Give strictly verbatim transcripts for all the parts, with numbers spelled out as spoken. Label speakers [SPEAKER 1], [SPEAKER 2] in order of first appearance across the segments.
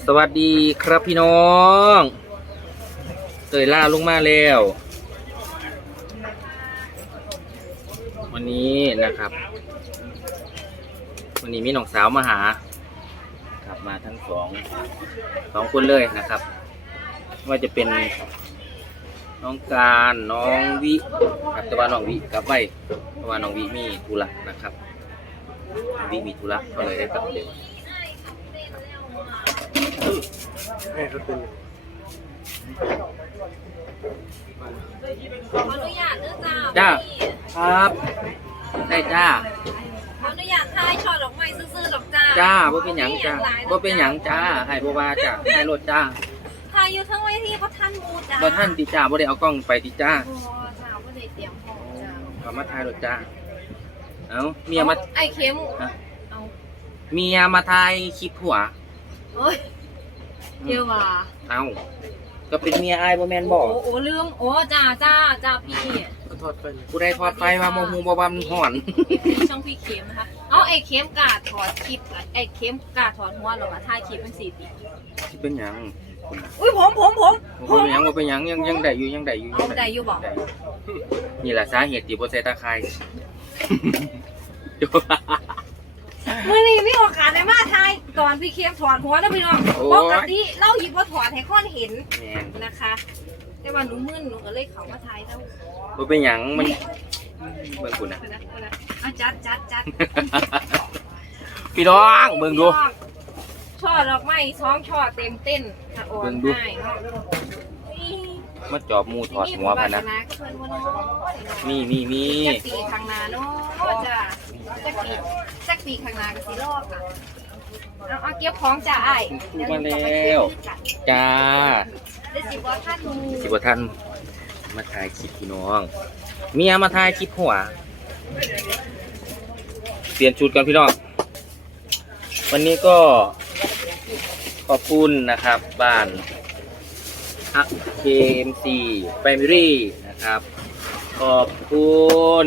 [SPEAKER 1] สวัสดีครับพี่น้องเตยล่าลงมาแล้ววันนี้นะครับวันนี้มีน้องสาวมาหาครับมาทั้งสองสองคนเลยนะครับว่าจะเป็นน้องการน้องวิกับตะวันน้องวิกับใบตะวันน้องวิมีธุระนะครับวิมีธุระก็เลยได้กลับเร็ว
[SPEAKER 2] แม่ก็เป็น
[SPEAKER 3] ขออนุญาตเด้อ
[SPEAKER 1] จ้า
[SPEAKER 3] จ้า
[SPEAKER 1] ครับได้จ้า
[SPEAKER 3] ขออนุญาตถ่ายช็อตดอกไม้ซื่อๆดอกจ้า
[SPEAKER 1] จ้าบ่เป็นหยังจ้าบ่เป็นหยังจ้าให้บ่ว่าจ้าให้รถจ้า
[SPEAKER 3] ถ่ายอยู่ทั้งเวทีเพราะท่านมูจ้า
[SPEAKER 1] บ่ท่านติจ้าบ่ได้เอากล้องไปติจ้า
[SPEAKER 3] โอ้จ้าบ่ได้เตรียมพร้อมจ้า
[SPEAKER 1] เอามาถ่ายรถจ้าเอ้าเมียมา
[SPEAKER 3] ไอ้เข็มเอา
[SPEAKER 1] เมียมาถ่ายคลิปผัว
[SPEAKER 3] โอ้ยเดี๋ยวว่า
[SPEAKER 1] เอ้าก็เป็นเมียอ้ายบ่แม่นบ่
[SPEAKER 3] โอ้โอ้ลืมโอ้จ้าจ้าจ้าพี่
[SPEAKER 2] ทอดไป
[SPEAKER 1] ผู้ใดทอดไฟมาโมโหบ่ว่ามันฮ้อน
[SPEAKER 3] ช่องพี่เข็มนะคะเอาไอ้เข็มกาถอดคลิปไอ้เข็มกาถอดหัวหรอมาถ่ายคลิปเป็นสี่ปี
[SPEAKER 1] สิเป็นหยัง
[SPEAKER 3] อุ้ยผมผมผม
[SPEAKER 1] บ่เป็นหยังบ่เป็นหยังยังยังได้อยู่ยังได้อยู่
[SPEAKER 3] ยังได้อยู่บ่
[SPEAKER 1] นี่ล่ะสาเหตุที่บ่ใส่ตาข่าย
[SPEAKER 3] มื่อนี้มีโอกาสได้มาทายตอนพี่เค็มถอดหัวนะพี่น้องปกติเล่าหยิบว่าถอดให้คนเห็นนะคะแต่ว่าหนูมึนหนูก็เลยเขามาทายแล้ว
[SPEAKER 1] บ่เป็นหยังมันเบิ่งคุณนะ
[SPEAKER 3] เอาจัดจัดจัด
[SPEAKER 1] พี่น้องเบิ่งดู
[SPEAKER 3] ช่อดอกไม้ท้องช่อเต็มเต้นโอ้ยง่ายเนาะ
[SPEAKER 1] มาจอบมูถอดหัวพันนะมีมีมี
[SPEAKER 3] จักปีข้างหน้าเนาะจ้ะจักปีจักปีข้างหน้าก็สิรอบค่ะเอาเอาเก็บของจ้าไอ้
[SPEAKER 1] มาแล้วจ้า
[SPEAKER 3] สิบท่าน
[SPEAKER 1] สิบท่านมาถ่ายคลิปพี่น้องเมียมาถ่ายคลิปหัวเปลี่ยนชุดกันพี่น้องวันนี้ก็ขอบคุณนะครับบ้านฮัก เค เอ็ม ซี Family นะครับขอบคุณ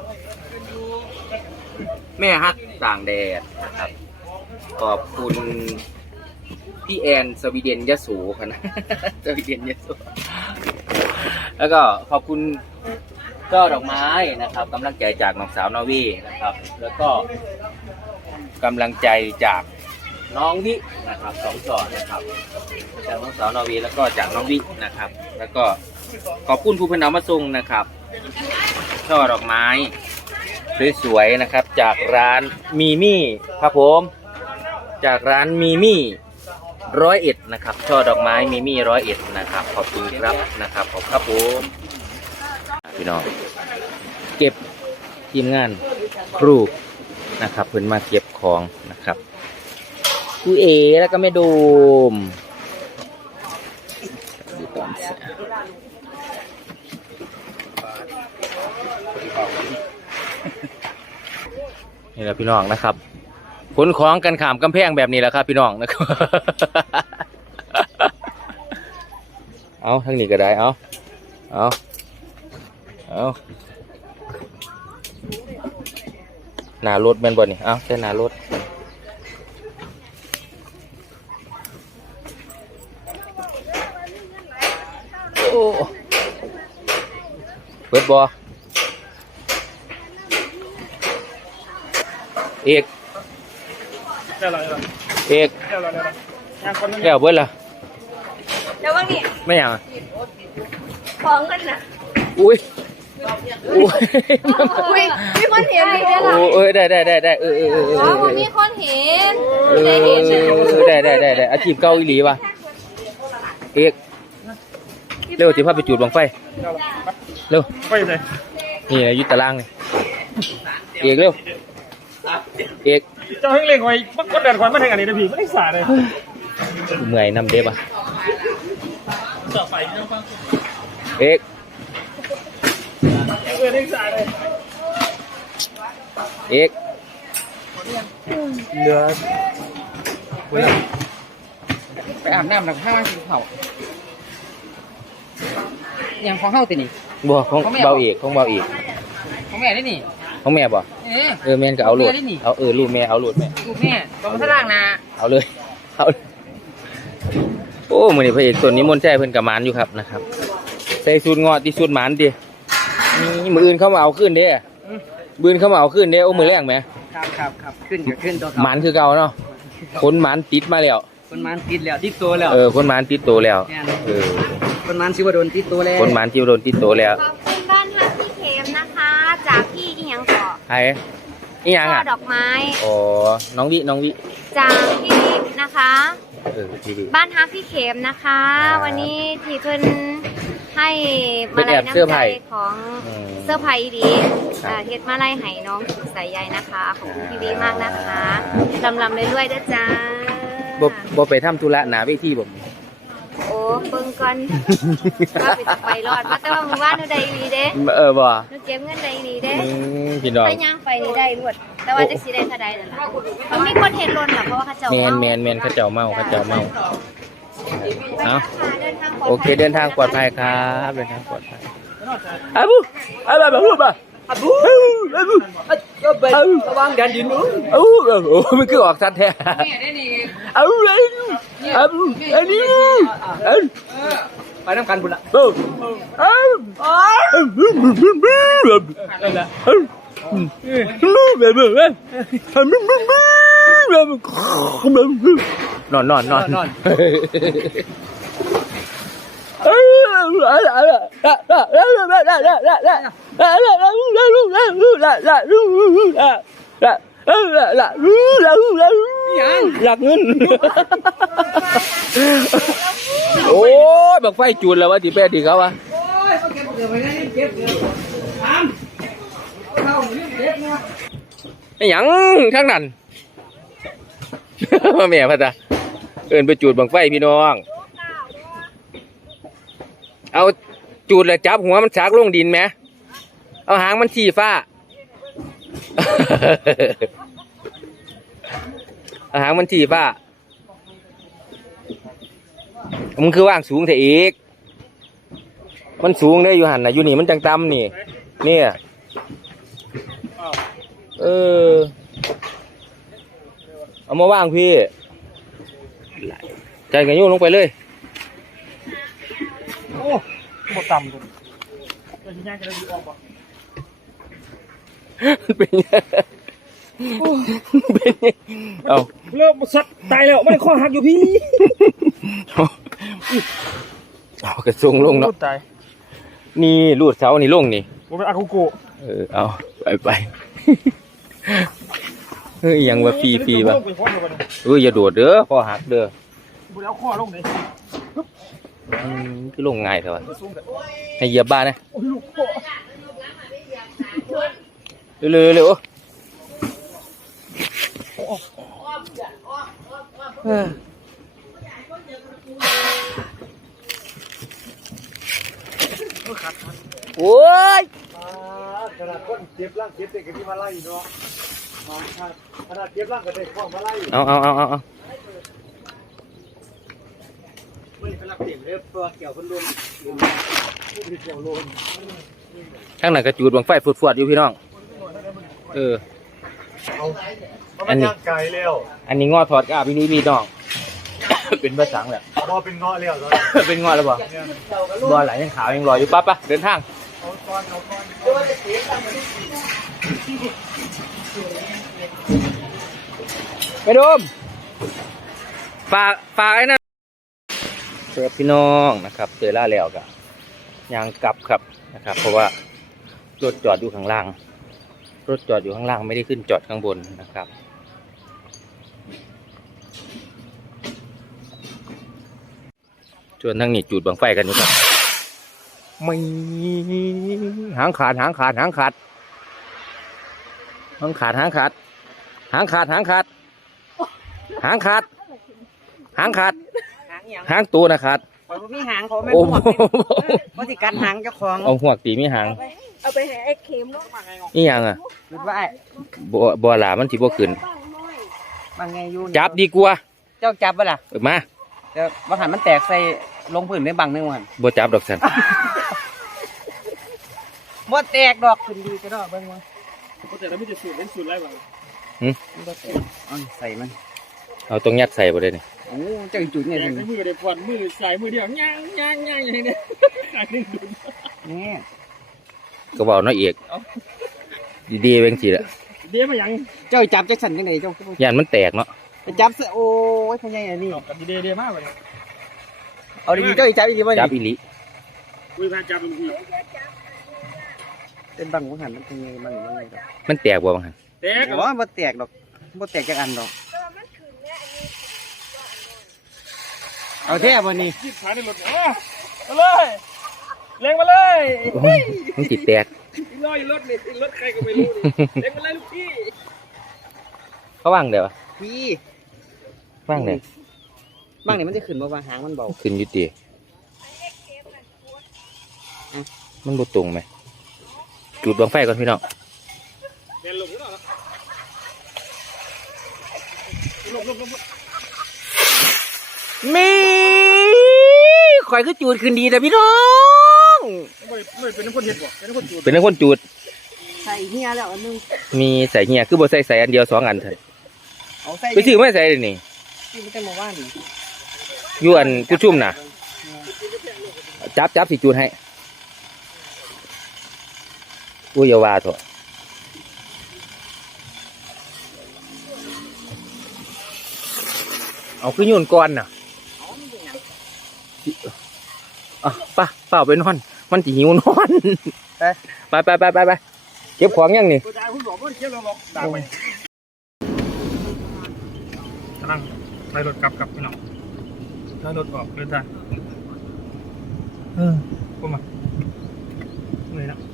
[SPEAKER 1] แม่ฮักต่างแดดนะครับขอบคุณพี่แอนสวีเดนยโสค่ะนะสวีเดนยโสแล้วก็ขอบคุณก็ดอกไม้นะครับกำลังใจจากน้องสาวนอวีนะครับแล้วก็กำลังใจจากน้องวินะครับสองจอดนะครับจากน้องสาวนอวีแล้วก็จากน้องวินะครับแล้วก็ขอบคุณผู้พนำมาส่งนะครับช่อดอกไม้สวยๆนะครับจากร้านมีมี่ครับผมจากร้านมีมี่ร้อยเอ็ดนะครับช่อดอกไม้มีมี่ร้อยเอ็ดนะครับขอบคุณครับนะครับขอบครับผมพี่น้องเก็บทีมงานครูนะครับเพิ่นมาเก็บของนะครับกูเอแล้วก็ไม่ดูมดูตอนเสียนี่แหละพี่น้องนะครับขนของกันขามกำแพงแบบนี้แหละครับพี่น้องนะครับเอาทั้งนี้ก็ได้เอาเอาเอาหน้ารถแม่นบ่นี่เอาใช่หน้ารถโอ้เปิดบ่เอกเอกเดี๋ยวเบิดละ
[SPEAKER 3] เดี๋ยวว่านี่
[SPEAKER 1] ไม่อย่าง
[SPEAKER 3] ของกันนะ
[SPEAKER 1] อุ้ยอุ้ย
[SPEAKER 3] อุ้ยมีคนเห็นมีได้หรอ
[SPEAKER 1] โอ้ยได้ได้ได้ได้เออเออเออ
[SPEAKER 3] อ๋อมีคนเห็น
[SPEAKER 1] ได้เห็นได้ได้ได้ได้อาชีพเก่าอีหลีป่ะเอกเร็วสิพาไปจุดบังไฟเร็ว
[SPEAKER 2] ไปเลย
[SPEAKER 1] นี่นะยุตตารางเลยเอกเร็วเอก
[SPEAKER 2] เจ้าให้เล่งไว้มันก็เดินควันมาแทงอันนี้นะพี่ไม่ได้สาเลย
[SPEAKER 1] เมื่อยน้ำเด็บอ่ะเอก
[SPEAKER 2] เออได้สาเลย
[SPEAKER 1] เอก
[SPEAKER 2] เหลือ
[SPEAKER 1] ไปอาบน้ำหนักห้าสิบเข่าอย่างของเฮาตินี่บ่ของเบาเอกของเบาเอกของแม่ได้นี่ของแม่บ่เออแม่ก็เอาโหลดเอาเออลูกแม่เอาโหลดแม่
[SPEAKER 3] ลูกแม่ตรงข้างล่างนะ
[SPEAKER 1] เอาเลยเอาโอ้มื้อนี้พระเอกตัวนี้มนต์ใจเพิ่นกับหมานอยู่ครับนะครับใส่สูตรเงาะที่สูตรหมานดินี่มื้ออื่นเขามาเอาขึ้นเด้มื้ออื่นเขามาเอาขึ้นเด้โอ้มื้อแรงไหม
[SPEAKER 4] ครับครับครับขึ้นก็ขึ้นตัว
[SPEAKER 1] หมานคือเก่าเนาะคนหมานติดมาแล้ว
[SPEAKER 4] คนมันติดแล้วติดตัวแล้ว
[SPEAKER 1] เออคนหมานติดโตแล้วเออ
[SPEAKER 4] คนมันชื่อว่าโดนติดตัวแล้ว
[SPEAKER 1] คนหมานที่โดนติดโตแล้ว
[SPEAKER 3] ขอบคุณบ้านฮักพี่เข็มนะคะ จากพี่อีหยังก่อ
[SPEAKER 1] ใครอีหยัง
[SPEAKER 3] ช่อ
[SPEAKER 1] อ่ะ
[SPEAKER 3] ดอกไม้
[SPEAKER 1] อ๋อน้องวิน้องวิ
[SPEAKER 3] จากพี่นะคะ
[SPEAKER 1] เออดีดี
[SPEAKER 3] บ้านฮักพี่เข็มนะคะ
[SPEAKER 1] อ่า
[SPEAKER 3] วันนี้ที่เพิ่นให้
[SPEAKER 1] เพิ่
[SPEAKER 3] มาน ลั
[SPEAKER 1] แอย บ
[SPEAKER 3] น้ำ
[SPEAKER 1] เสื้อ
[SPEAKER 3] ใจ
[SPEAKER 1] ไผ่
[SPEAKER 3] ของ
[SPEAKER 1] อืม
[SPEAKER 3] เสื้อไผ่ดี
[SPEAKER 1] ครับ
[SPEAKER 3] อ่าเฮ็ดมาลัยให้น้องใส่ใยนะคะขอบคุณ
[SPEAKER 1] อ่า
[SPEAKER 3] พี่วีมากนะคะลำลำเรื่อยๆด้วยจ้า
[SPEAKER 1] บ่บ่ไปทำธุระหนาเวทีบ่
[SPEAKER 3] โอ้เบิ่งก่อนว่าไปจะไปรอดว่าแต่ว่ามึงว่าหนูได้ดีเด้
[SPEAKER 1] เออบ่
[SPEAKER 3] หนูเก็บเงินได้ดีเด้
[SPEAKER 1] อืมพี่น้อง
[SPEAKER 3] ไปย่างไปนี่ได้รวดแต่ว่าจะสิได้เท่าใดนั่นล่ะมันมีคนเห็นลนหรอเพราะว่าเขาเจ้า
[SPEAKER 1] แมน
[SPEAKER 3] เมา
[SPEAKER 1] แมนแมนเขาเจ้าเมาเขาเจ้าเมา
[SPEAKER 3] เอา
[SPEAKER 1] โอเคเดินทางปลอดภัยครับเดินทางปลอดภัยอาบูอาบูอาบูอาบูอาบูอาบู
[SPEAKER 4] ก็ไประวังกันยืนนู้น
[SPEAKER 1] อาบูโอ้มันคือออกสัตว์แท้อาบูอาบูอันนี้อาบู
[SPEAKER 4] ไปน้ำกันบุญละ
[SPEAKER 1] อาบูอาบูนั่นแหละอาบูนอนนอนนอนนอนหลักเงินโอ้ยบักไฟจูนแล้ววะที่แป้ที่เขาวะไอ้หยังทั้งนั้นแม่พ่อตาเอินไปจูดบังไฟพี่น้องเอาจูดแล้วจับหัวมันฉากลงดินไหมเอาหางมันชี้ฟ้า เอาหางมันชี้ฟ้ามันคือว่างสูงแต่อีกมันสูงได้อยู่หันนะอยู่นี่มันจังต่ำนี่เนี่ยเออเอามาว่างพี่ใจกันยุ่งลงไปเลย
[SPEAKER 2] โอ้หมดต่ำเลยจะย่างจะได้ดีออกป่ะ
[SPEAKER 1] เป็นไงเป็นไงเอา
[SPEAKER 2] เริ่มสัตว์ตายแล้วไม่ได้ข้อหักอยู่พี่
[SPEAKER 1] เอากระทรงลงเนาะ
[SPEAKER 2] ตาย
[SPEAKER 1] นี่รูดเสานี่ลงนี่
[SPEAKER 2] ผมเป็นอากุโกะ
[SPEAKER 1] เออเอาไปไปเฮ้ยยังว่าฟรีฟรีป่ะเอ้ยอย่าโดดเด้อคอหักเด้อ
[SPEAKER 2] บุญเอาข้อลงเลย
[SPEAKER 1] อืมคือลงง่ายเถอะวะให้เหยียบบ้านนะ
[SPEAKER 2] โอ้ยลูกพ่อ
[SPEAKER 1] เร็วๆเร็วเออโอ้ย
[SPEAKER 2] ขนาดคนเจ็บร่างเจ็บเด็กที่มาไล่เนาะขนาดเจ็บร่างกับเด็กข้อมาไล่
[SPEAKER 1] เอาเอาเอาเอาเอา
[SPEAKER 4] ไม่เป็นรับเสียงเรียบตัวเกี่ยวคนรวม
[SPEAKER 2] เกี่ยวโลน
[SPEAKER 1] ข้างหน้ากระจูดบังไฟฟวดๆอยู่พี่น้อง เออ
[SPEAKER 2] อันนี้ไกลแล้ว
[SPEAKER 1] อันนี้งอถอดกาพี่นี้พี่น้อง เป็นภาษาแหละ
[SPEAKER 2] พอเป็นเงาะแล้วตอน
[SPEAKER 1] เป็นงอแล้วบ่บ่ไหลยังขาวยังลอยอยู่ปั๊บปะเดินทาง
[SPEAKER 2] เอาตอนเอาตอน
[SPEAKER 1] ไปดูมฝากฝากไอ้นั่นเพื่อพี่น้องนะครับเจอล่าแล้วกับยางกลับครับนะครับ เพราะว่ารถจอดอยู่ข้างล่าง รถจอดอยู่ข้างล่างไม่ได้ขึ้นจอดข้างบนนะครับชวนทั้งนี้จูดบังไฟกันอยู่ครับไม่หางขาดหางขาดหางขาดหางขาดหางขาดหางขาดหางขาดหางขาดหางขาด
[SPEAKER 4] หางอย่าง
[SPEAKER 1] หางตัวนะขาด
[SPEAKER 4] ผมมีหางเขาไม่
[SPEAKER 1] โอ้
[SPEAKER 4] หม
[SPEAKER 1] โห
[SPEAKER 4] ดเพราะที่การหางเจ้าของ
[SPEAKER 1] เอาหัวตีมีหาง
[SPEAKER 3] เอาไปให้ไอ้เข็มเนาะ
[SPEAKER 1] นี่ยังอ่ะ
[SPEAKER 4] คิดว่า
[SPEAKER 1] บัวบัวหลามันสิบ่ขึ้น
[SPEAKER 4] บางไงอยู่
[SPEAKER 1] จับดีกว่า
[SPEAKER 4] เจ้าจับปะล่ะ
[SPEAKER 1] เออมา
[SPEAKER 4] เดี๋ยวบางหันมันแตกใส่ลงพื้นได้บางนึงวัน
[SPEAKER 1] บ่จับดอกสัน
[SPEAKER 4] บ่แตกดอกขึ้นดีก็ดอกเบิ่งว่า
[SPEAKER 2] แต่เราไม่จะสูตรเป็นสูตรไรบ้าง
[SPEAKER 4] บ่แตกเอาใส่มัน
[SPEAKER 1] เอาตรงยัดใส่บ่ได้นี่
[SPEAKER 4] โอ้เจ้าจุดเนี่ย
[SPEAKER 2] แด
[SPEAKER 4] ถึ
[SPEAKER 2] ง
[SPEAKER 4] ง
[SPEAKER 2] มือได้ผ่อนมือใส่มือเดียวย่างย่างย่างอย่างนี้ขาดหนึ่งดุน
[SPEAKER 4] นี่
[SPEAKER 1] ก็บอกน้อยเอกดีๆเบิ่งสิล่ะ
[SPEAKER 2] เดี๋ยวมายัง
[SPEAKER 4] เจ้าจับจักสันจังไดเจ้า
[SPEAKER 1] ย่านมันแตกเนาะ
[SPEAKER 4] ไปจับซะโอ้ยพ่อใหญ่อันนี้
[SPEAKER 2] กับดีเดียวมากเลย
[SPEAKER 4] เอาดีๆเจ้าอีจับอีกทีบ่
[SPEAKER 1] จับ
[SPEAKER 4] นี่
[SPEAKER 1] อีหลี
[SPEAKER 2] คุยพาจับเป็นที
[SPEAKER 4] เป็นบังบ่หันมันเป็นไงบังบ่ไงดอก
[SPEAKER 1] มันแตกบ่บังหั่น
[SPEAKER 2] เด็ก
[SPEAKER 4] แต่ว่าบ่แตกดอกบ่แตกจักอันดอกเอาแท้บ่นี่
[SPEAKER 2] ยิบขาในรถมาเลยเล็งมาเลย
[SPEAKER 1] โอ้ยมันสิแตก
[SPEAKER 2] ลอยรถนี่รถใครก็ไม่รู้เล็งมาเลยลูกพี่
[SPEAKER 1] เขาวางเดี๋ยว
[SPEAKER 4] พี่
[SPEAKER 1] วางเดี๋ยว
[SPEAKER 4] บังนี่มันจะขึ้นบ่ว่าหางมันเบา
[SPEAKER 1] ขึ้นอยู่ติมันบ่ตรงไหมจุดดวงไฟก่อนพี่น้อง
[SPEAKER 2] เดินลงหรือเปล่าลงลงลง
[SPEAKER 1] มีข่อยก็จูดขึ้นดีแต่พี่น้อง
[SPEAKER 2] ไม่ไม่เป็นคนเห็ดบ่เป็นคนจูด
[SPEAKER 1] เป็นคนจูด
[SPEAKER 4] ใส่เฮียแล้วอันนึง
[SPEAKER 1] มีใส่เหียคือบ่ใส่ใส่อันเดียวสองอันเถอะ
[SPEAKER 4] เอาใส่
[SPEAKER 1] ไปซื้อไม่ใส่เลยนี่
[SPEAKER 4] ที่มันจะมาว่านี่
[SPEAKER 1] อยู่อันกูชุ่มน่ะจับจับสิจูดให้อุ้ยอย่าว่าเถอะเอาคือโยนก้อนน่ะอ่ะป่ะเปล่าไปนอนมันจะหิวนอนไปไปไปไปไปเก็บของยังนี่
[SPEAKER 2] กูจะคุณบอกว่าเที่ยวเราบอกด่าไปกำลังไปรถกลับกับพี่น้องถ้ารถออกเลยจ้ะเออกูมาเลยนะ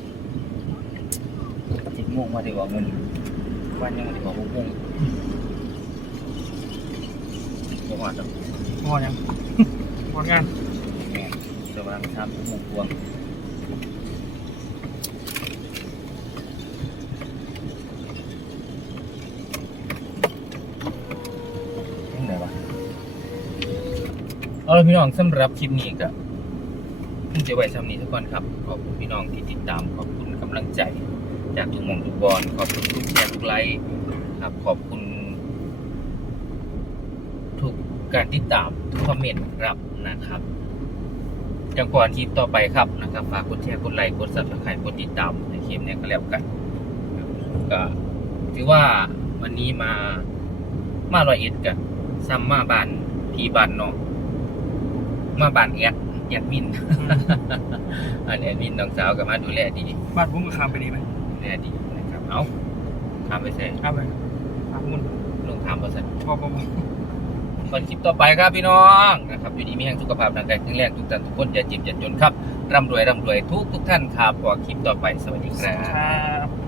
[SPEAKER 1] จิตม่วงมาดีกว่าเงินวันยังมาดีกว่าพวกม่วงจังหวัดอ่ะ
[SPEAKER 2] พอยังพองาน
[SPEAKER 1] แม่จะวางทำหมูพวงยังไงวะเอาละพี่น้องสำหรับคลิปนี้ก็เพิ่งจะไว้ซ้ำนี้ทุกคนครับขอบคุณพี่น้องที่ติดตามขอบคุณกำลังใจจากทุกหม่องทุกบอลขอบคุณทุกแชร์ทุกไลค์ครับขอบคุณทุกการติดตามทุกคอมเมนต์ครับนะครับจังก่อนคลิปต่อไปครับนะครับฝากกดแชร์กดไลค์กดซับสไครต์กดติดตามในคลิปนี้ก็แล้วกันก็ถือว่าวันนี้มามาร้อยเอ็ดกันซ้ำมาบ้านพี่บ้านน้องมาบ้านแอดแอดมิน อันแอดมินน้องสาวก็มาดูแลดี
[SPEAKER 2] บ้านผมก็ข้ามไปดีไหม
[SPEAKER 1] ดูแลดีนะครับเอาถามไปเสร็จ
[SPEAKER 2] ข้ามไปข้ามมุน
[SPEAKER 1] ลงถามบริษัท
[SPEAKER 2] พอพอพอ
[SPEAKER 1] วันคลิปต่อไปครับพี่น้องนะครับอยู่ดีมีแห่งสุขภาพร่างกายแข็งแรงทุกท่านทุกคนอย่าเจ็บอย่าจนครับร่ำรวยร่ำรวยทุกทุกท่านครับพอคลิปต่อไปสวัสดีครับ
[SPEAKER 2] ครับ